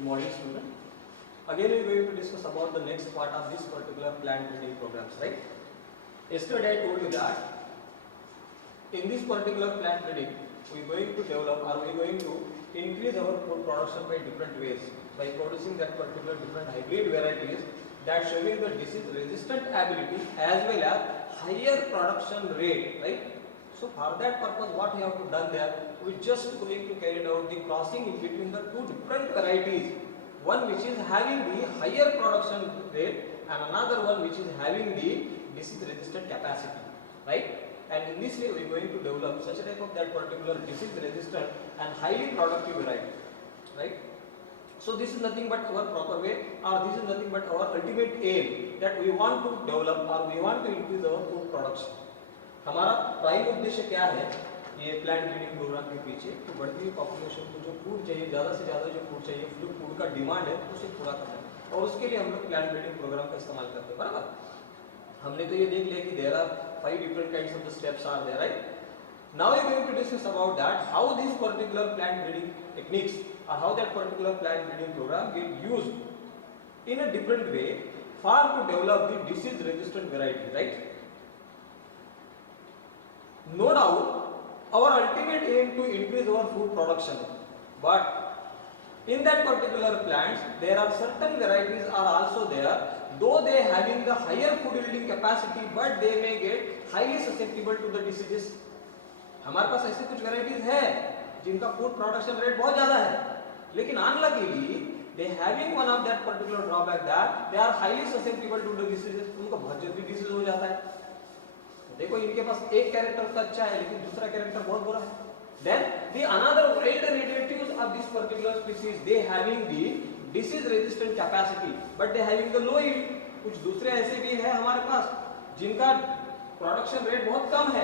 Good morning, student. Again, we are going to discuss about the next part of this particular plant breeding programs, right? Yesterday, I told you that in this particular plant breeding, we are going to develop or we are going to increase our food production by different ways by producing that particular different hybrid varieties that showing the disease resistant ability as well as higher production rate, right? So for that purpose, what we have to done there, we just going to carry out the crossing in between the two different varieties. One which is having the higher production rate and another one which is having the disease resistant capacity, right? And in this way, we are going to develop such a type of that particular disease resistant and highly productive variety, right? So this is nothing but our proper way, or this is nothing but our ultimate aim that we want to develop or we want to increase our food production. हमारा prime उद्देश्य क्या है ये plant breeding programme के पीछे तो बढ़ती हुई पॉपुलेशन को जो फूड चाहिए, ज़्यादा से ज़्यादा जो फूड चाहिए, जो फूड का डिमांड है उसे पूरा करना है और उसके लिए हम लोग प्लांट ब्रीडिंग प्रोग्राम का इस्तेमाल करते हैं, बराबर। हमने तो ये देख लिया कि there are 5 different kinds of the steps are there, right. Now we are going to discuss about that how this particular plant breeding techniques और how that particular plant breeding programme get used in a different way for to develop the disease resistant variety, right. No doubt, our ultimate aim to increase our food production, but in that particular plants, there are certain varieties are also there, though they having the higher food yielding capacity, but they may get highly susceptible to the diseases. हमारे पास ऐसे कुछ varieties है जिनका food production rate बहुत ज़्यादा है, लेकिन unluckily they having one of that particular drawback that they are highly susceptible to the diseases. उनको बहुत जल्दी disease हो जाता है। देखो इनके पास एक कैरेक्टर तो अच्छा है लेकिन दूसरा कैरेक्टर बहुत बुरा है। Then the another wild relatives of this particular species they having the disease resistant capacity but they having the low yield. कुछ दूसरे ऐसे भी है हमारे पास जिनका प्रोडक्शन रेट बहुत कम है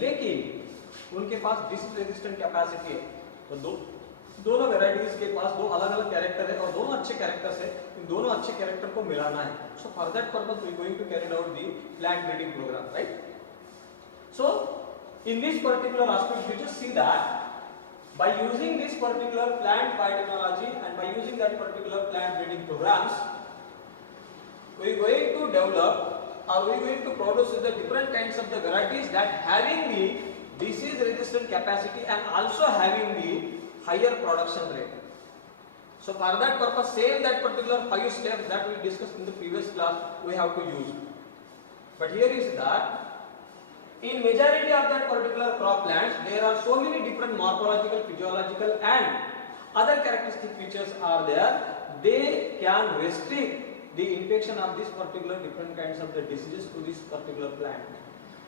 लेकिन उनके पास डिसीज रेजिस्टेंट कैपेसिटी है। तो दोनों वेराइटीज के पास दो अलग अलग कैरेक्टर है और दोनों अच्छे कैरेक्टर्स है, इन दोनों अच्छे कैरेक्टर को मिलाना है। So for that purpose we going to carry out the plant breeding programme, right. So, in this particular aspect, we just see that by using this particular plant biotechnology and by using that particular plant breeding programs, we are going to develop or we are going to produce the different kinds of the varieties that having the disease resistant capacity and also having the higher production rate. So, for that purpose, same that particular 5 steps that we discussed in the previous class, we have to use. But here is that in majority of that particular crop plants, there are so many different morphological, physiological and other characteristic features are there. They can restrict the infection of this particular different kinds of the diseases to this particular plant.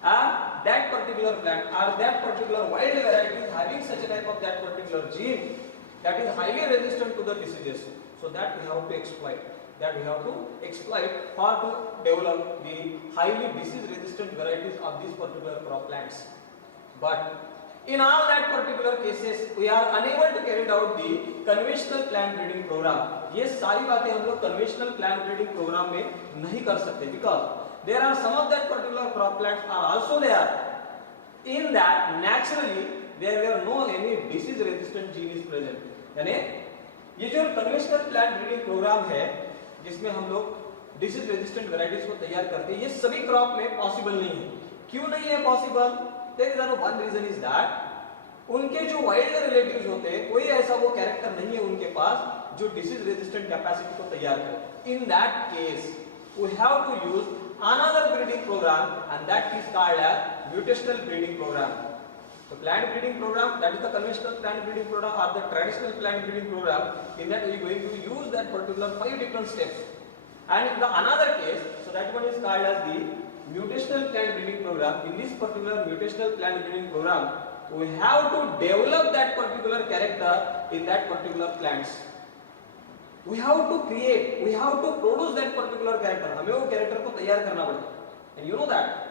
And that particular plant or that particular wild variety is having such a type of that particular gene that is highly resistant to the diseases. So that we have to exploit. For to develop the highly disease resistant varieties of these particular crop plants. But in all that particular cases we are unable to carry out the conventional plant breeding program. ये सारी बातें हम लोग conventional plant breeding program में नहीं कर सकते because there are some of that particular crop plants are also there in that naturally there were no any disease resistant gene is present. यानी ये जो conventional plant breeding program है जिसमें हम लोग डिसीज रेजिस्टेंट वैरायटीज को तैयार करते हैं, ये सभी क्रॉप में पॉसिबल नहीं है। क्यों नहीं है possible? There is one reason is that उनके जो वाइल्ड रिलेटिव्स होते हैं कोई ऐसा वो कैरेक्टर नहीं है उनके पास जो डिसीज रेजिस्टेंट कैपेसिटी को तैयार करे। In that case we have to use another breeding programme and that is called as mutational breeding programme. So plant breeding program, that is the conventional plant breeding program or the traditional plant breeding program. In that we are going to use that particular 5 different steps. And in the another case, so that one is called as the mutational plant breeding program. In this particular mutational plant breeding program, we have to develop that particular character in that particular plants. We have to create, we have to produce that particular character. हमें वो character को तैयार करना पड़ता है. And you know that.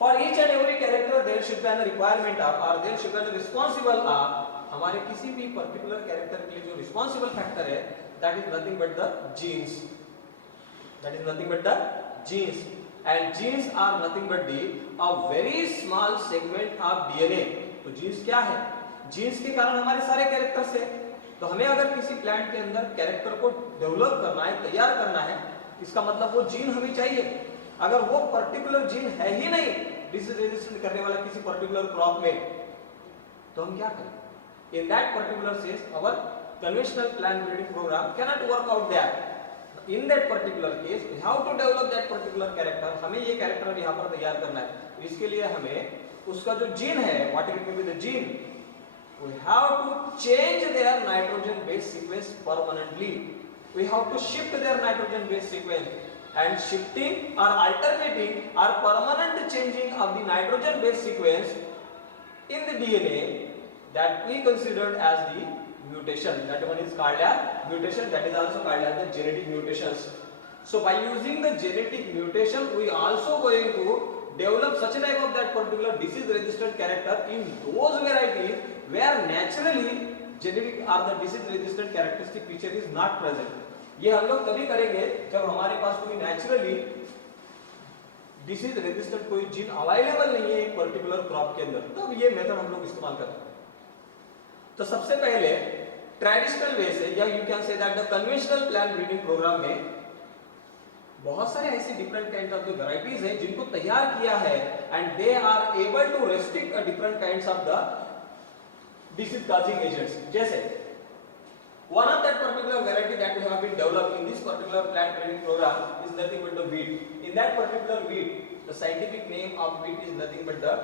For each and every character there should be a requirement of or there should be a responsible of हमारे किसी भी particular character के लिए जो responsible factor है that is nothing but the genes. That is nothing but the genes. And genes are nothing but the a very small segment of DNA. तो genes क्या है? genes के कारण हमारे सारे characters है तो हमें अगर किसी प्लांट के अंदर कैरेक्टर को डेवलप करना है, तैयार करना है, इसका मतलब वो जीन हमें चाहिए। अगर वो पर्टिकुलर जीन है ही नहीं डिसीज रेजिस्टेंट करने वाला किसी पर्टिकुलर क्रॉप में, तो हम क्या करें? In that particular sense our conventional plant breeding programme cannot work out that. In that particular case we have to develop that particular character. हमें ये कैरेक्टर यहाँ पर तैयार करना है। इसके लिए हमें उसका जो जीन है, what it may be the gene, we have to change their nitrogen base sequence permanently. We have to shift their nitrogen base sequence, and shifting or alternating or permanent changing of the nitrogen base sequence in the DNA that we considered as the mutation. That one is called as mutation, that is also called as the genetic mutations. So by using the genetic mutation we also going to develop such a type of that particular disease resistant character in those varieties where naturally genetic or the disease resistant characteristic feature is not present. ये हम लोग तभी करेंगे जब हमारे पास कोई naturally disease resistant कोई gene available नहीं है एक पर्टिकुलर क्रॉप के अंदर, तब ये मेथड हम लोग इस्तेमाल करते हैं। तो सबसे पहले ट्रेडिशनल वे से, या you can say that the conventional plant breeding programme में बहुत सारे ऐसे different kind of the varieties हैं जिनको तैयार किया है, and they are able to restrict different kinds of the disease causing agents. जैसे one of that particular variety that we have been developed in this particular plant breeding program is nothing but the wheat. In that particular wheat, the scientific name of wheat is nothing but the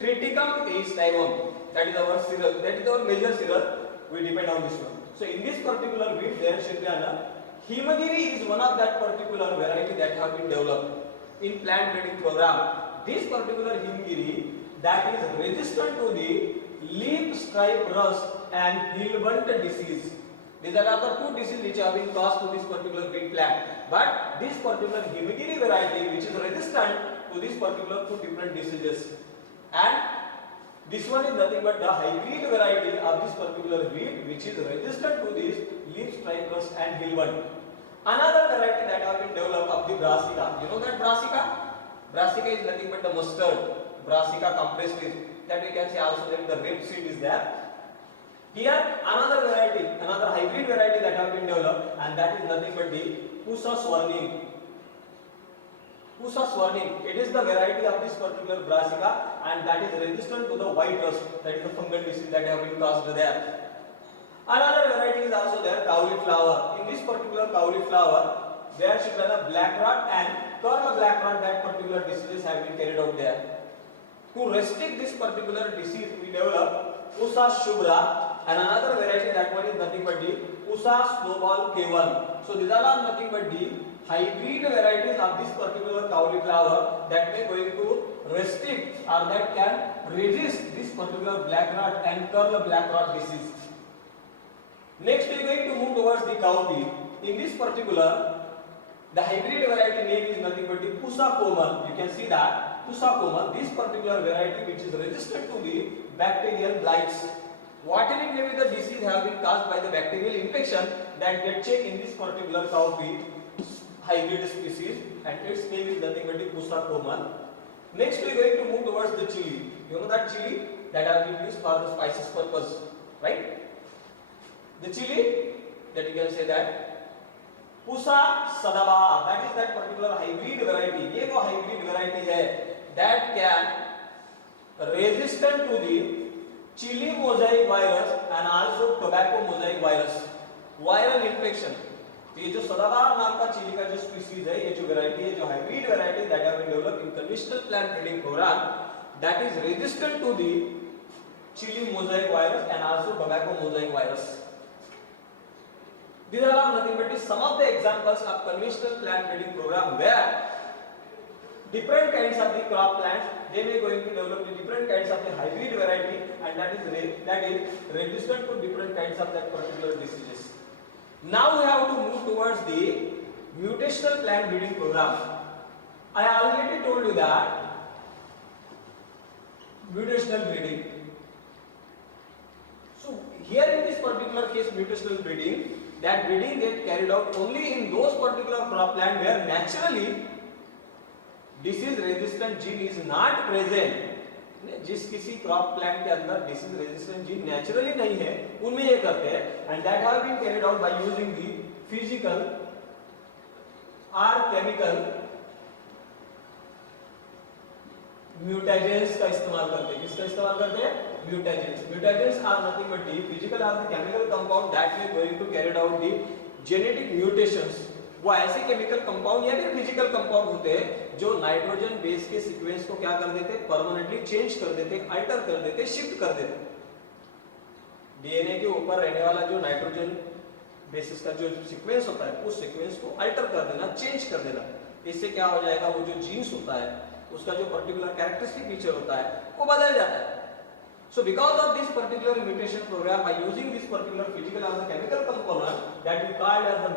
Triticum aestivum. That is our cereal, that is our major cereal. We depend on this one. So in this particular wheat there should be an Himagiri is one of that particular variety that have been developed in plant breeding program. This particular Himagiri that is resistant to the leaf stripe rust and Hilbert disease. These are the two diseases which have been caused to this particular wheat plant. But this particular Himagiri variety which is resistant to this particular two different diseases, and this one is nothing but the hybrid variety of this particular wheat which is resistant to this leaf stripe rust and Hilbert. Another variety that have been developed of the Brassica. You know that Brassica? Brassica is nothing but the mustard. Brassica compressed is that we can say also that the rapeseed is there. Here another variety, another hybrid variety that have been developed, and that is nothing but the Pusa swarnim. Pusa swarnim, it is the variety of this particular Brassica, and that is resistant to the white rust, that is the fungal disease that have been caused there. Another variety is also there, cauliflower. In this particular cauliflower there should be the black rot and curl black rot, that particular diseases have been carried out there. To restrict this particular disease, we develop Pusa shubra, and another variety that one is nothing but the Pusa snowball K1. So these are all nothing but the hybrid varieties of this particular cauliflower that may going to restrict or that can resist this particular black rot and curl black rot disease. Next we are going to move towards the cowpea. In this particular, the hybrid variety name is nothing but the Pusa common. You can see that Pusa common, this particular variety which is resistant to the bacterial blights. Whatever may be the disease have been caused by the bacterial infection that get checked in this particular cowpea hybrid species, and its name is nothing but the Pusa common. Next we are going to move towards the chili. You know that chili that have been used for the spices purpose, right? The chili that you can say that Pusa sadaba, that is that particular hybrid variety. ये वो hybrid variety है that can resistant to the chili mosaic virus and also tobacco mosaic virus, viral infection. तो ये जो सदाबहार नाम का chilli का जो स्पीसीज है, ये जो वैरायटी है, जो hybrid variety that have been developed in conventional plant breeding programme, that is resistant to the chili mosaic virus and also tobacco mosaic virus. These are all nothing but some of the examples of conventional plant breeding program where different kinds of the crop plants they may going to develop the different kinds of the hybrid variety, and that is resistant to different kinds of that particular diseases. Now we have to move towards the mutational plant breeding program. I already told you that mutational breeding. So here in this particular case mutational breeding, that breeding get carried out only in those particular crop plant where naturally disease resistant gene is not present, जिस किसी crop plant के अंदर disease resistant gene naturally नहीं है उनमें ये करते हैं, and that have been carried out by using the physical or chemical mutagens का इस्तेमाल करते हैं। किसका इस्तेमाल करते हैं? Mutagens. Mutagens are nothing but the physical or the chemical compound that we going to carried out the genetic mutations. वो ऐसे केमिकल कंपाउंड या फिर फिजिकल कंपाउंड होते हैं जो नाइट्रोजन बेस के सीक्वेंस को क्या कर देते, परमानेंटली चेंज कर देते, अल्टर कर देते, शिफ्ट कर देते। डीएनए के ऊपर रहने वाला जो नाइट्रोजन बेसिस का जो सीक्वेंस होता है उस सीक्वेंस को अल्टर कर देना, चेंज कर देना। इससे क्या हो जाएगा, वो जो जीन्स होता है उसका जो पर्टिकुलर कैरेक्टरिस्टिक फीचर होता है वो बदल जाता है। So because of this particular mutation program, by using this particular physical or the chemical component that we call as the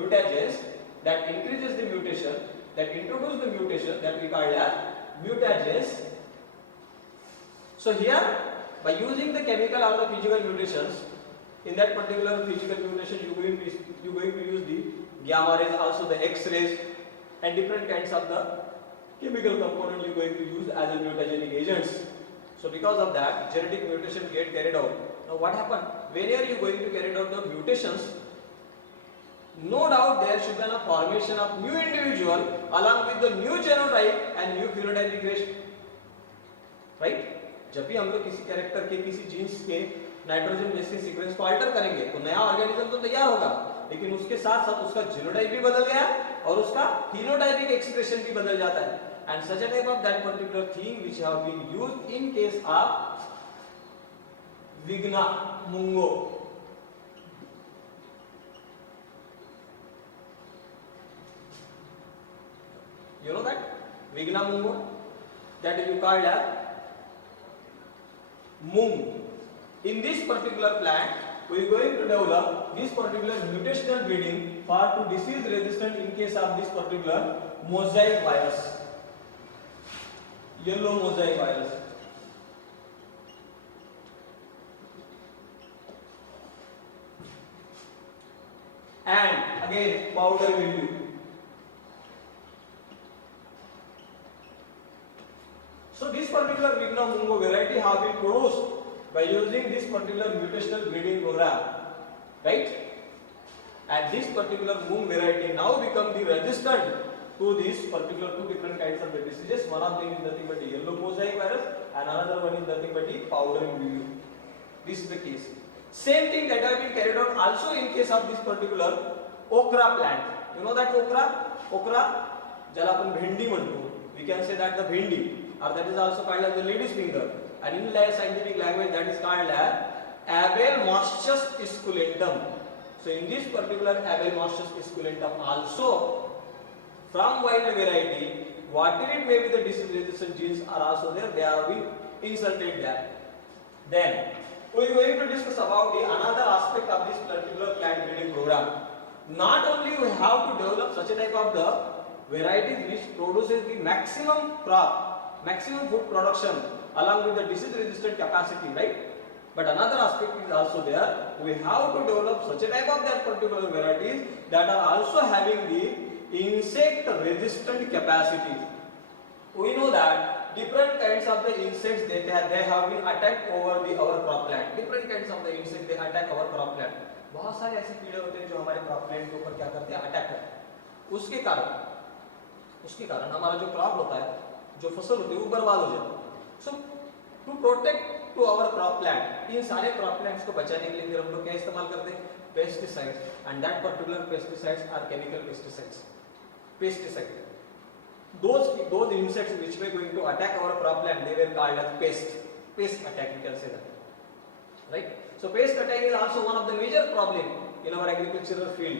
mutagens, that increases the mutation, that introduce the mutation, that we call as mutagens. So here, by using the chemical or the physical mutations, in that particular physical mutation, you going to use the gamma rays, also the X rays, and different kinds of the chemical component you going to use as a mutagenic agents. So because of that, genetic mutation get carried out. Now what happened? Whenever you going to carry out the mutations, no doubt there should be a formation of new individual along with the new genotype and new phenotypic ratio. Right? जब भी हम लोग किसी character के किसी jeans के nitrogen base के sequence को अल्टर करेंगे तो नया ऑर्गेनिज्म तो तैयार होगा, लेकिन उसके साथ साथ उसका जीनोटाइप भी बदल गया और उसका फिनोटाइपिक एक्सप्रेशन भी बदल जाता है। And such a type of that particular thing which have been used in case of Vigna mungo. You know that Vigna mungo, that you called as mung. In this particular plant, we are going to develop this particular mutational breeding for to disease resistant in case of this particular mosaic virus. Yellow mosaic virus. And again powder mildew. So this particular Vigna mungo variety have been produced by using this particular mutational breeding program, right? And this particular mung variety now become the resistant to these particular two different kinds of the diseases. One of them is nothing but the yellow mosaic virus and another one is nothing but the powder mildew. This is the case. Same thing that have been carried out also in case of this particular okra plant. You know that okra? Okra, ज्याला आपण भेंडी म्हणतो. We can say that the bhendi, or that is also called as the lady's finger. And in scientific language that is called as Abelmoschus esculentum. So in this particular Abelmoschus esculentum also, from wild variety, whatever it may be the disease resistant genes are also there, they have been inserted there. Then we are going to discuss about the another aspect of this particular plant breeding program. Not only we have to develop such a type of the varieties which produces the maximum crop, maximum food production along with the disease resistant capacity, right? But another aspect is also there. We have to develop such a type of that particular varieties that are also having the insect resistant capacity. We know that different kinds of the insects they have been attacked over our crop plant. Different kinds of the insects they attack our crop plant. बहुत सारे ऐसे कीड़े होते हैं जो हमारे crop plant के ऊपर क्या करते हैं, अटैक करते हैं। उसके कारण हमारा जो क्रॉप होता है, जो फसल होती है वो बर्बाद हो जाती है। So to protect to our crop plant, इन सारे क्रॉप प्लांट्स को बचाने के लिए फिर हम लोग क्या इस्तेमाल करते हैं, pesticides, and that particular pesticides are chemical pesticides. Those insects which were going to attack our crop plant, they were called as pest attack, you can say that, right? So pest attack is also one of the major problem in our agricultural field.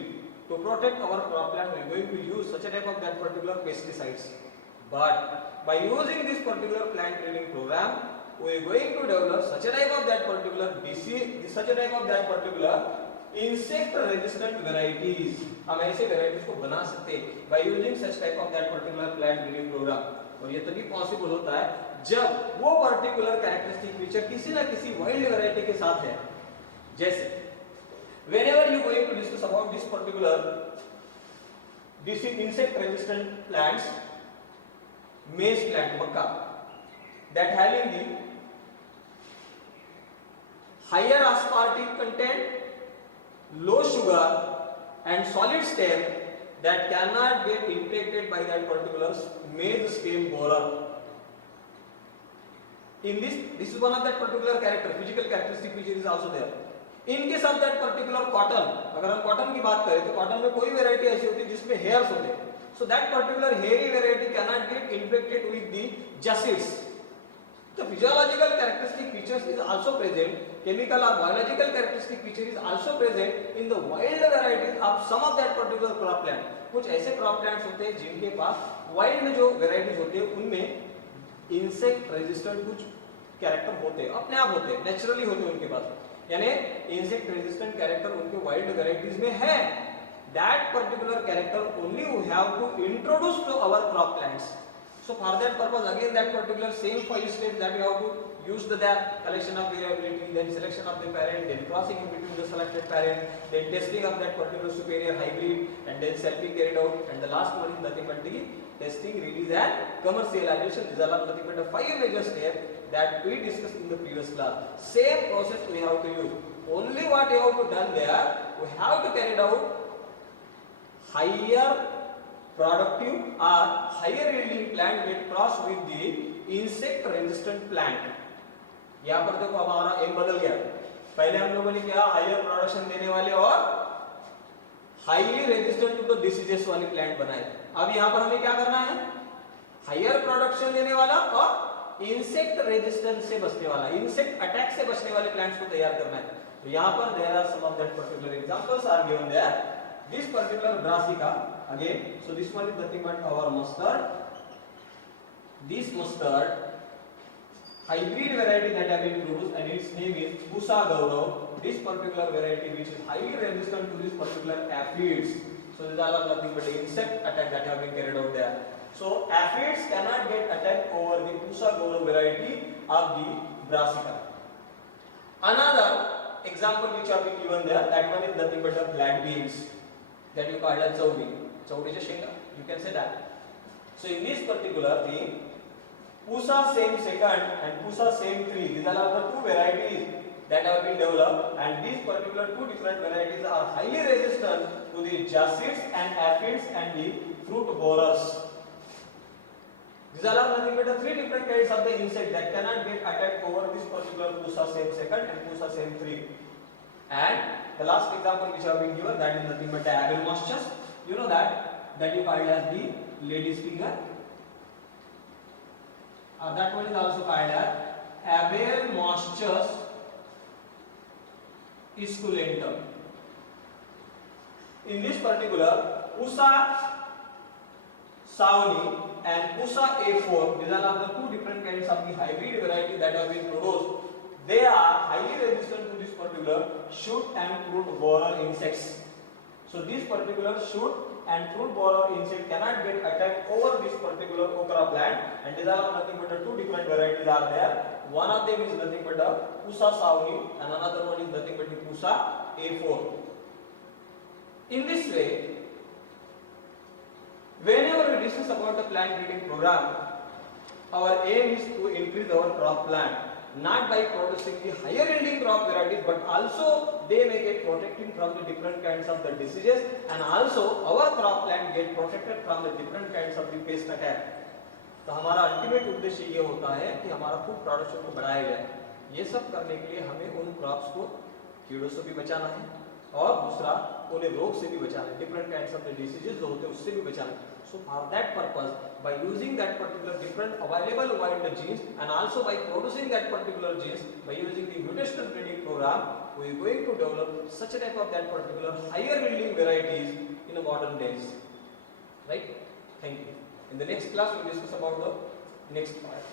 To protect our crop plant, we are going to use such a type of that particular pesticides. But by using this particular plant breeding program, we are going to develop such a type of that particular disease, such a type of that particular insect resistant varieties. हम ऐसे varieties को बना सकते हैं by using such type of that particular plant breeding program. और ये तभी possible होता है जब वो particular characteristic feature किसी ना किसी wild variety के साथ है. जैसे whenever you going to discuss about this particular insect resistant plants, maize plant, Mecca, that having the higher aspartic content, low sugar and solid stem that cannot get impacted by that particular maize stem borer. In this is one of that particular character, physical characteristic feature is also there. In case of that particular cotton, अगर हम cotton की बात करें तो cotton में कोई variety ऐसी होती है जिसमें हेयर्स होते हैं. So that particular hairy variety cannot get infected with the jassids. The physiological characteristic features is also present. Chemical or biological characteristic feature is also present in the wild varieties of some of that particular crop plant. कुछ ऐसे crop plants होते हैं जिनके पास wild में जो varieties होते हैं उनमें insect resistant कुछ character होते हैं, अपने आप होते हैं, naturally होते हैं उनके पास. यानी insect resistant character उनके wild varieties में है. That particular character only we have to introduce to our crop plants. So for that purpose, again that particular same 5 steps that we have to use the collection of variability, then selection of the parent, then crossing in between the selected parent, then testing of that particular superior hybrid, and then selfie carried out, and the last one is nothing but the testing, release and commercialization. These are nothing but the 5 major steps that we discussed in the previous class. Same process we have to use. Only what we have to done there, we have to carry out higher productive or higher yielding plant get crossed with the insect resistant plant. यहाँ पर देखो हमारा M बदल गया. पहले हम लोगों ने क्या हायर प्रोडक्शन देने वाले और highly resistant to the diseases वाले प्लांट बनाए. अब यहाँ पर हमें क्या करना है, हायर प्रोडक्शन देने वाला और इंसेक्ट रेजिस्टेंस से बचने वाला, इंसेक्ट अटैक से बचने वाले प्लांट्स को तैयार करना है. तो यहाँ पर there are some of that particular examples are given there. This particular brassica, again, so this one is nothing but our mustard. This mustard hybrid variety that have been produced and its name is Pusa Gaurav. This particular variety which is highly resistant to this particular aphids. So these are nothing but the insect attack that have been carried out there. So aphids cannot get attacked over the Pusa Gaurav variety of the brassica. Another example which have been given there, that one is nothing but the black beans that you call as chawdi, chawdicha shenga, you can say that. So in this particular thing, Pusa same second and Pusa same 3, these are the 2 varieties that have been developed, and these particular 2 different varieties are highly resistant to the jassids and aphids and the fruit borers. These are nothing but the 3 different kinds of the insect that cannot get attacked over this particular Pusa same second and Pusa same 3. And the last example which have been given, that is nothing but the Abel moschus. You know that you called as the lady's finger. That one is also called as Abel moschus esculentum. In this particular, Pusa saoni and Pusa A4, these are the 2 different kinds of the hybrid variety that have been produced. They are highly resistant to this particular shoot and fruit borer insects. So this particular shoot and fruit borer insect cannot get attacked over this particular okra plant, and these are nothing but the 2 different varieties are there. One of them is nothing but the Pusa saoni and another one is nothing but the Pusa A4. In this way, whenever we discuss about the plant breeding program, our aim is to increase our crop plant. Not by producing the higher yielding crop varieties, but also they may get protected from the different kinds of the diseases, and also our crop plant get protected from the different kinds of the pest attack. तो हमारा ultimate उद्देश्य ये होता है कि हमारा food production को बढ़ाया जाए. ये सब करने के लिए हमें उन क्रॉप्स को कीड़ों से भी बचाना है और दूसरा उन्हें रोग से भी बचाना है, different kinds of the diseases जो होते हैं उससे भी बचाना है. So for that purpose, by using that particular different available wild genes and also by producing that particular genes, by using the mutational breeding program, we are going to develop such a type of that particular higher yielding varieties in the modern days. Right? Thank you. In the next class, we will discuss about the next part.